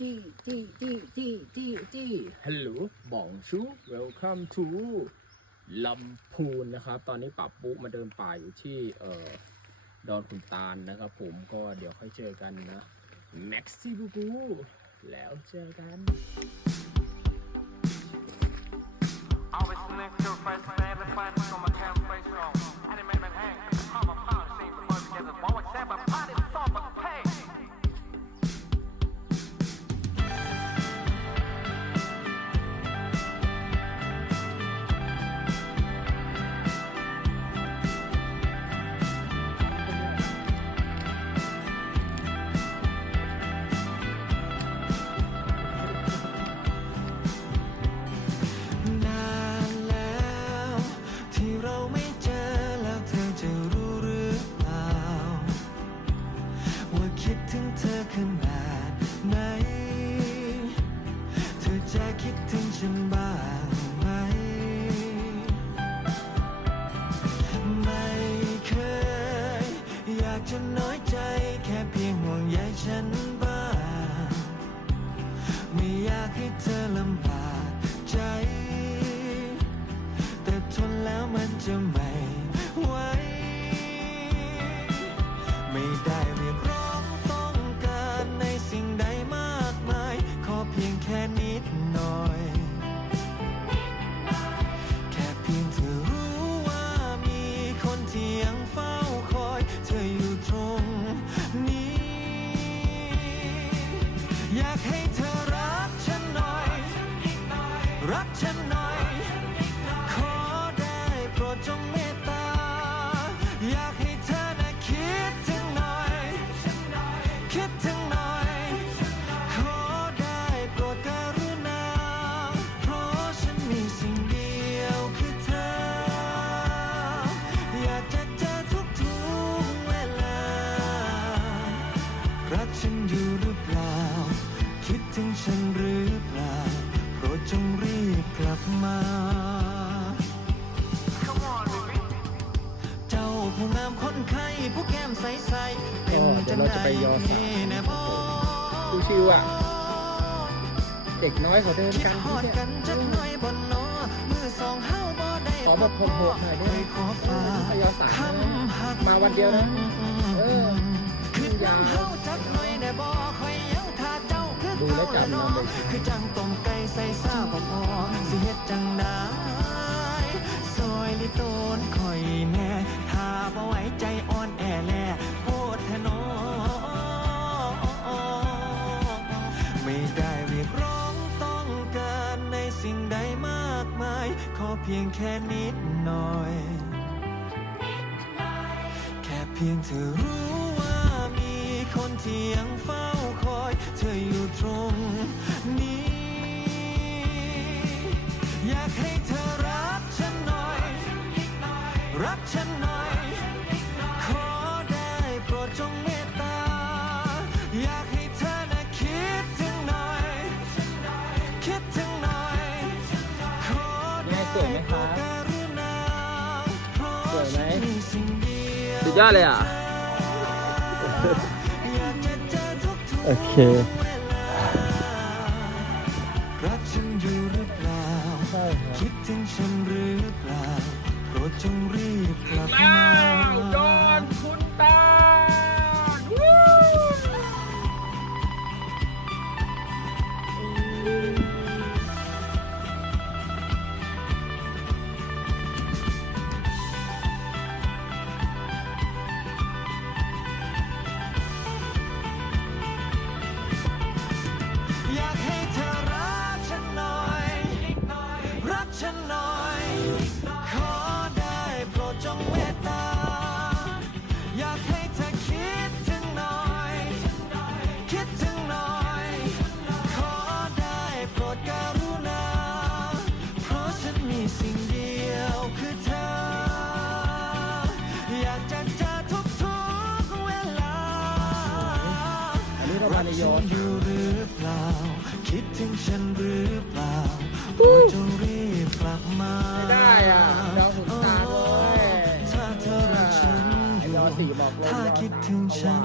จี้จี้จี้จี้จี้จี้ฮัลโหลบองชู welcome to ลำพูนนะครับ ตอนนี้ปับปุ๊มาเดินป่าอยู่ที่เอ่อดอนขุนตาลนะครับผมก็เดี๋ยวค่อยเจอกันนะแม็กซี่บูบูแล้วเจอกัน Always select your first fan, the finest on ากจะน้อยใจแค่เพียงห่วงใยฉันบ้างไม่อยากให้เธอลำบากใจ แต่ทนแล้วมันจะไม่ อยากให้เธอรักฉันหน่อย รักฉันหน่อย ขอได้โปรดจงเมตตา อยากให้เธอน่ะคิดถึงหน่อย คิดถึงหน่อย ขอได้โปรดกรุณา เพราะฉันมีสิ่งเดียวคือเธอ อยากจะเจอทุกๆเวลา รักฉันอยู่ ถึงฉันหรือเปล่าโปรดจงรีบกลับมา Come on, baby. เจ้าผู้งามคนไข้ผู้แก้มใสๆเป็นก็เดี๋ยวเราจะไปยอสามแน่บอดูชิวอะ เด็กน้อยเขาเดินคิดกันฮอดกันจักหน่อยบ่นอมือสองเฮาบ่ได้ขอแบบโหดๆหน่อยได้ไหมขอฝากพยอสามคำหักมาวันเดียวนะ เออคือน้ำเฮาจักหน่อยได้บ่ แล้วเก่าจำละนาะคือจังต้มไก่ใส่ซาบ่พอสิเฮ็ดจังได้ซอยลิโตนคอยแน่ถ้าบ่ไหวใจอ่อนแอแลโพดแท้นอไม่ได้เรียกร้องต้องการในสิ่งใดมากมาย ขอเพียงแค่นิดหน่อย แค่เพียงเธอรู้ว่ามีคนที่ยังฝ้าากให้เธอรักฉันหน่อย รักฉันหน่อย ขอได้โปรดจงเมตตา อยากให้เธอน่ะคิดถึงหน่อย คิดถึงหน่อย ขอได้สวยไหมครับโปรดกรุณาเพราะสวยไหมฉันมีสิ่งเดียวสุดยอดเลยอะ อยากจะเจอทุกๆ โอเค ใช่ครับ คิดถึงฉันหรือเปล่าโปรดจงรีบกลับมา อันนี้เรารัมากในยฉัอนนอยู่หรือเปล่า คิดถึงฉันหรือเปล่าโปรดจงรีบกลับมาไม่ได้อะดาวขุนตาลเลยถ้าเธอรักฉันอยู่ยอสี่บอกเลยถ้ายอคิดถึงฉัน